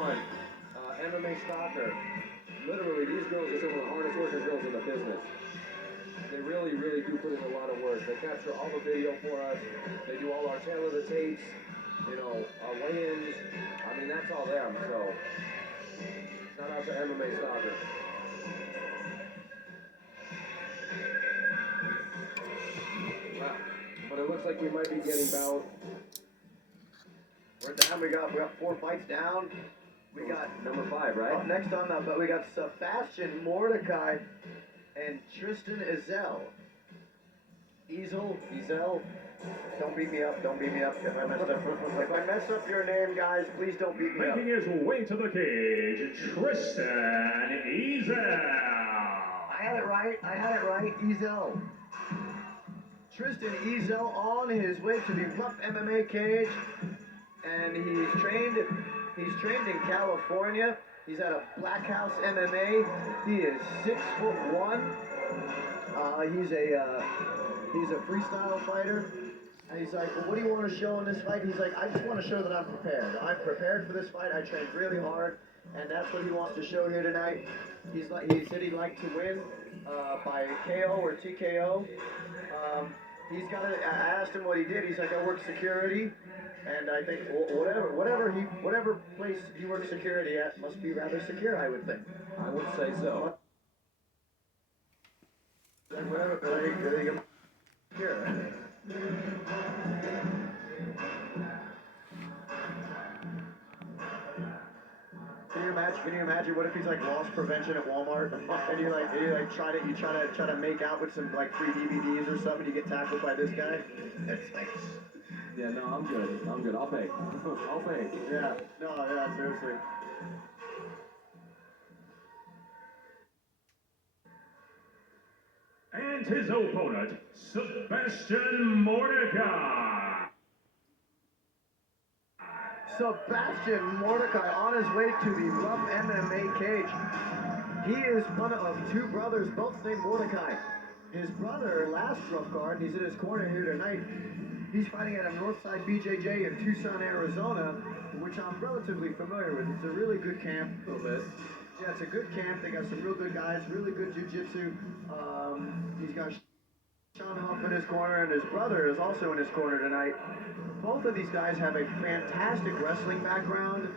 fun. MMA stalker. Literally, these girls are some of the hardest working girls in the business. They really, really do put in a lot of work. They capture all the video for us. They do all our tail of the tapes, you know, our weigh-ins. I mean, that's all them, so shout out to MMA Stalker. Wow. But it looks like we might be getting about... We're down. We got 4 fights down. We got number 5, right? Up next on that, but we got Sebastian Mordecai and Tristan Ezell. Ezell. Don't beat me up. If I mess up your name, guys, please don't beat me up. Making his way to the cage, Tristan Ezell. I had it right. Ezell. Tristan Ezell on his way to the RUF MMA cage, and he's trained in California. He's at a Black House MMA. He is 6'1". He's a freestyle fighter. And he's like, well, what do you want to show in this fight? He's like, I just want to show that I'm prepared. I'm prepared for this fight. I trained really hard, and that's what he wants to show here tonight. He said he'd like to win by KO or TKO. I asked him what he did. He's like, I work security, and I think whatever place he works security at must be rather secure, I would think. I would say so. Can you imagine what if he's like loss prevention at Walmart and you try to make out with some like free DVDs or something, you get tackled by this guy? It's like, yeah, no, I'm good. I'll pay. Yeah, seriously. And his opponent, Sebastian Mordecai. Sebastian Mordecai on his way to the RUF MMA cage. He is one of 2 brothers, both named Mordecai. His brother, last RUF card, he's in his corner here tonight. He's fighting at a Northside BJJ in Tucson, Arizona, which I'm relatively familiar with. It's a really good camp. A little bit. Yeah, it's a good camp. They got some real good guys, really good jiu-jitsu. He's got Sean Huff in his corner, and his brother is also in his corner tonight. Both of these guys have a fantastic wrestling background.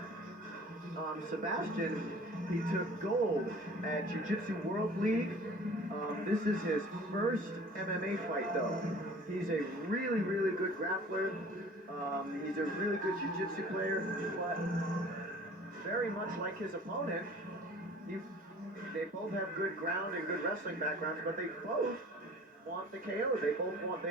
Sebastian, he took gold at Jiu-Jitsu World League. This is his first MMA fight, though. He's a really, really good grappler. He's a really good jiu-jitsu player, but very much like his opponent, they both have good ground and good wrestling backgrounds, but they both want the KO. They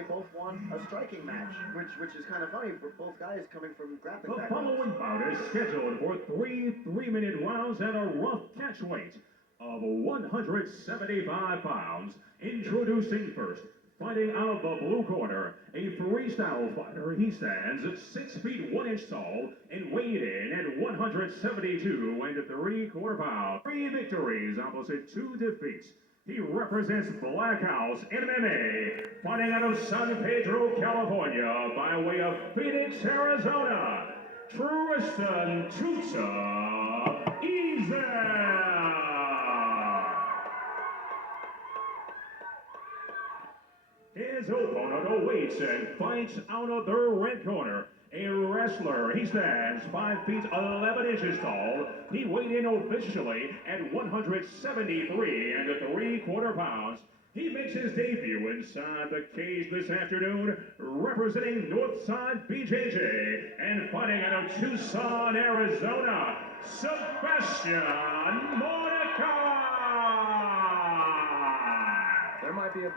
both want a striking match, which is kind of funny for both guys coming from grappling backgrounds. The following bout is scheduled for 3 3-minute rounds at a RUF catch weight of 175 pounds. Introducing first, fighting out of the blue corner, a freestyle fighter. He stands at 6 feet 1 inch tall and weighed in at 172 3/4 pounds. 3 victories, opposite 2 defeats. He represents Black House MMA, fighting out of San Pedro, California, by way of Phoenix, Arizona, Tristan Ezell. His opponent awaits and fights out of the red corner. A wrestler, he stands 5 feet 11 inches tall. He weighed in officially at 173 3/4 pounds. He makes his debut inside the cage this afternoon, representing Northside BJJ and fighting out of Tucson, Arizona, Sebastian Mordecai. There might be a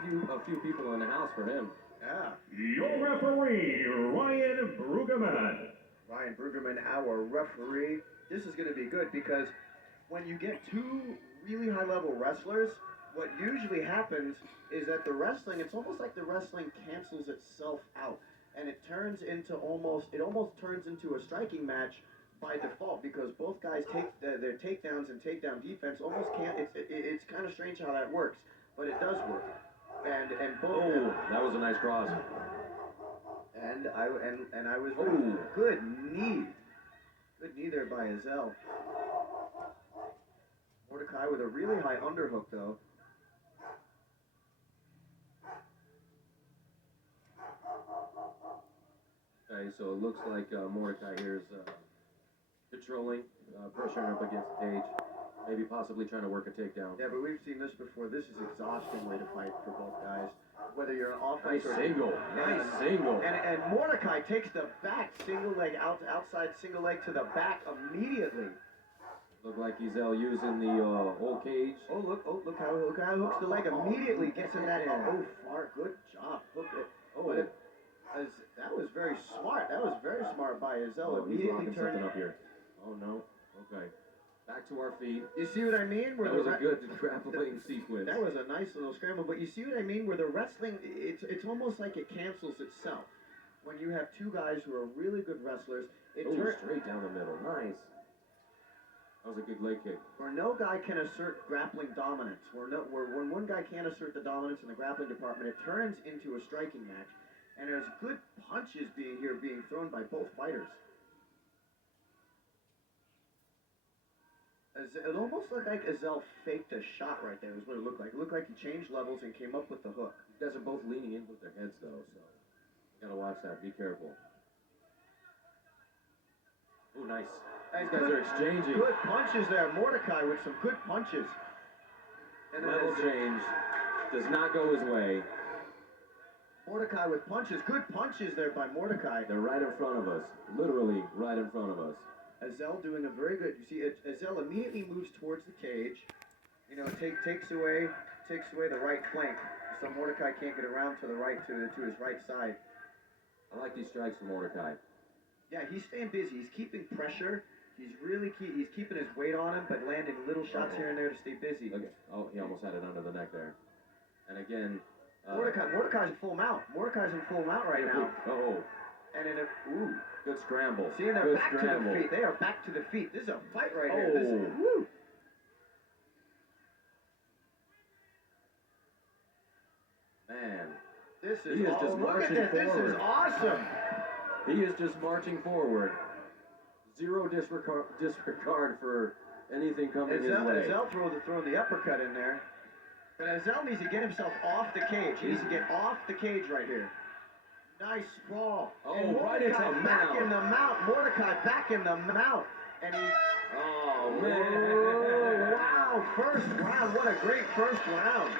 few people in the house for him. Yeah. Your referee, Ryan Brueggemann. Ryan Brueggemann, our referee. This is going to be good because when you get 2 really high-level wrestlers, what usually happens is that it's almost like the wrestling cancels itself out, and it almost turns into a striking match by default because both guys take their takedowns and takedown defense almost can't. It's kind of strange how that works, but it does work. And both. Oh, that was a nice cross. And I was good knee. Good knee there by Ezell. Mordecai with a really high underhook, though. Okay, so it looks like Mordecai here is controlling, pressuring up against the cage, maybe possibly trying to work a takedown. Yeah, but we've seen this before. This is exhausting way to fight for both guys. Whether you're an offense Nice or single, nice single. And Mordecai takes the back single leg outside single leg to the back immediately. Look like Ezell using the whole cage. Oh look how hooks the leg immediately, gets in that oh far, good job. Hook it. Oh, That was very smart. That was very smart by Ezell. he's Immediately locking turned something up here. Oh no. Okay. Back to our feet. You see what I mean? Where That was a good grappling sequence. That was a nice little scramble, but you see what I mean? Where the wrestling, it's almost like it cancels itself. When you have two guys who are really good wrestlers, it turns straight down the middle. Nice. That was a good leg kick. where no guy can assert grappling dominance. Where when one guy can't assert the dominance in the grappling department, it turns into a striking match. And there's good punches being thrown by both fighters. It almost looked like Ezell faked a shot right there, is what it looked like. It looked like he changed levels and came up with the hook. You guys are both leaning in with their heads, though, so you gotta watch that. Be careful. Oh, nice. These guys are exchanging. Good punches there. Mordecai with some good punches. And Level change does not go his way. Mordecai with punches. Good punches there by Mordecai. They're right in front of us. Literally right in front of us. Ezell doing a very good. You see, Ezell immediately moves towards the cage. You know, takes away the right flank, so Mordecai can't get around to the right to his right side. I like these strikes from Mordecai. Yeah, he's staying busy. He's keeping pressure. He's really he's keeping his weight on him, but landing little shots here and there to stay busy. Okay. Oh, he almost had it under the neck there. And again, Mordecai's in full mount. Mordecai's in full mount right now. Oh. And in a Good scramble. See, they're good back scramble. to the feet. They are back to the feet. This is a fight right here. Oh. This is, woo. Man. This is, He is just look at marching this. This forward. is awesome. He is just marching forward. Zero disregard for anything coming his way. Ezell throwing the uppercut in there. But Ezell needs to get himself off the cage. He needs to get off the cage right here. Nice sprawl. Oh, and right into Mordecai the back mount. in the mount. Mordecai back in the mount. And he... Oh, man. Oh, wow. First round. What a great first round.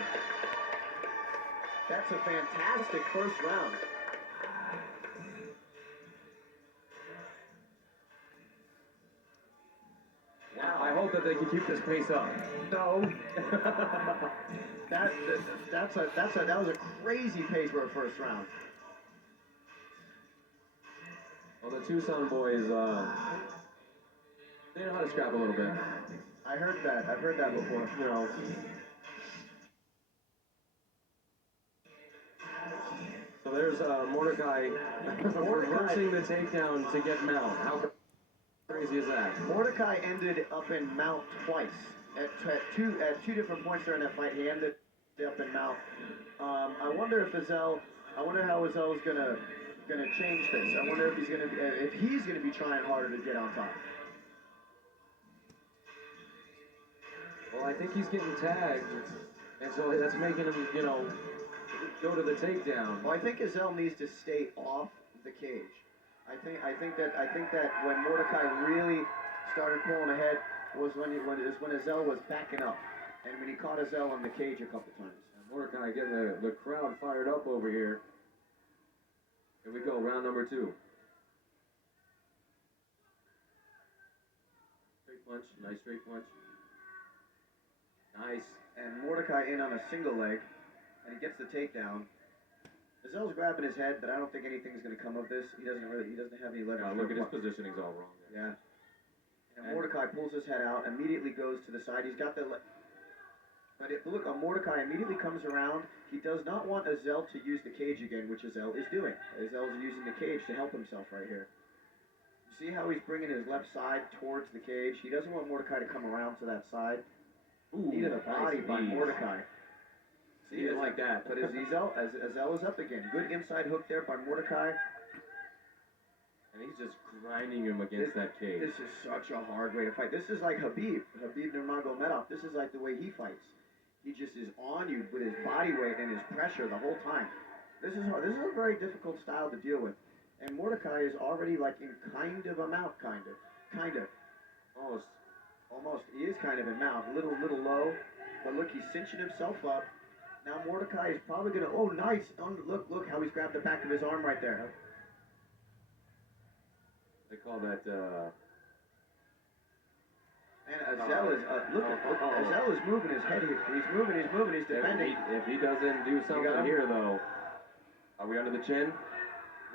That's a fantastic first round. Wow. I hope that they can keep this pace up. No. that was a crazy pace for a first round. Well, the Tucson boys, they know how to scrap a little bit. I heard that. I've heard that before. You know. So there's Mordecai reversing the takedown to get mount. How crazy is that? Mordecai ended up in mount twice. At two different points during that fight, he ended up in mount. I wonder how Ezell is gonna change this. I wonder if he's gonna be trying harder to get on top. Well, I think he's getting tagged, and so that's making him, go to the takedown. Well, I think Ezell needs to stay off the cage. I think that when Mordecai really started pulling ahead was when Ezell was backing up, and when he caught Ezell on the cage a couple times. And Mordecai getting the crowd fired up over here. Here we go, round number 2. Straight punch, nice straight punch. Nice. And Mordecai in on a single leg, and he gets the takedown. Ezell's grabbing his head, but I don't think anything's going to come of this. He doesn't have any leverage. Look at his positioning's all wrong. Yeah. And Mordecai pulls his head out, immediately goes to the side. He's got the... But look, Mordecai immediately comes around. He does not want Ezell to use the cage again, which Ezell is doing. Ezell is using the cage to help himself right here. You see how he's bringing his left side towards the cage? He doesn't want Mordecai to come around to that side. Ooh, Knee to the body by knees. Mordecai. See, it like that. But Ezell is up again. Good inside hook there by Mordecai. And he's just grinding him against that cage. This is such a hard way to fight. This is like Habib Nurmagomedov. This is like the way he fights. He just is on you with his body weight and his pressure the whole time. This is hard. This is a very difficult style to deal with. And Mordecai is already like in kind of a mount, kind of. Almost. He is kind of in mount, little low. But look, he's cinching himself up. Now Mordecai is probably gonna. Oh, nice! Look how he's grabbed the back of his arm right there. They call that. And Ezell is Ezell is moving his head. He's moving. He's defending. If he doesn't do something here, though, are we under the chin?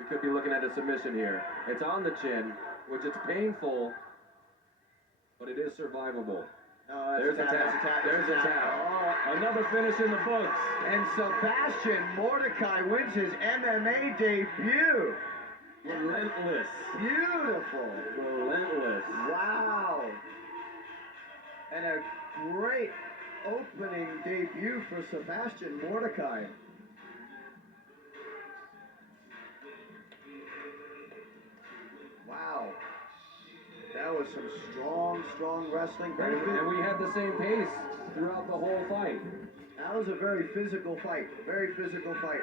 We could be looking at a submission here. It's on the chin, which is painful, but it is survivable. There's a tap. There's a tap. Oh. Another finish in the books. And Sebastian Mordecai wins his MMA debut. Relentless. Beautiful. Relentless. Wow. And a great opening debut for Sebastian Mordecai. Wow. That was some strong wrestling. And we had the same pace throughout the whole fight. That was a very physical fight. Very physical fight.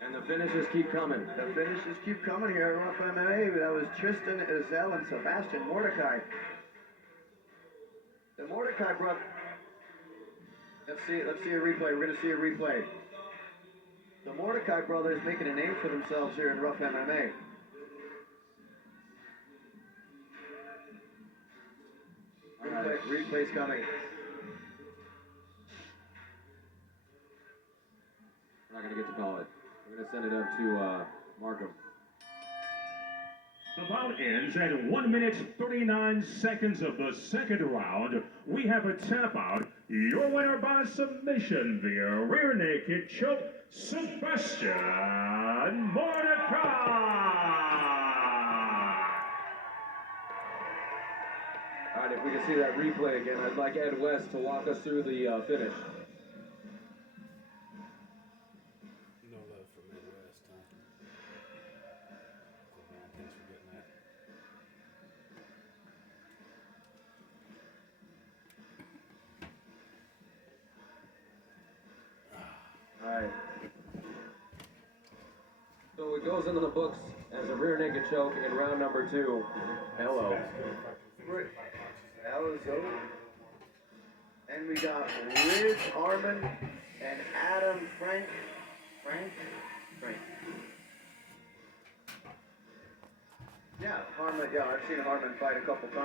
And the finishes keep coming. The finishes keep coming here at RUF MMA. That was Tristan Ezell and Sebastian Mordecai. The Mordecai brother. Let's see a replay. We're gonna see a replay. The Mordecai brothers making a name for themselves here in RUF MMA. Replay's coming. We're not gonna get to call it. We're gonna send it up to Markham. The bout ends at 1 minute 39 seconds of the second round. We have a tap out. Your winner by submission via rear naked choke, Sebastian Mordecai. All right, if we can see that replay again, I'd like Ed West to walk us through the finish. No love for Midwest, huh? Cool, man. Thanks for getting that. All right. So it goes into the books as a rear naked choke in round number 2. Hello. That was over. And we got Riz Harmon and Adam Frank. Yeah, Harmon. Yeah, I've seen Harmon fight a couple times.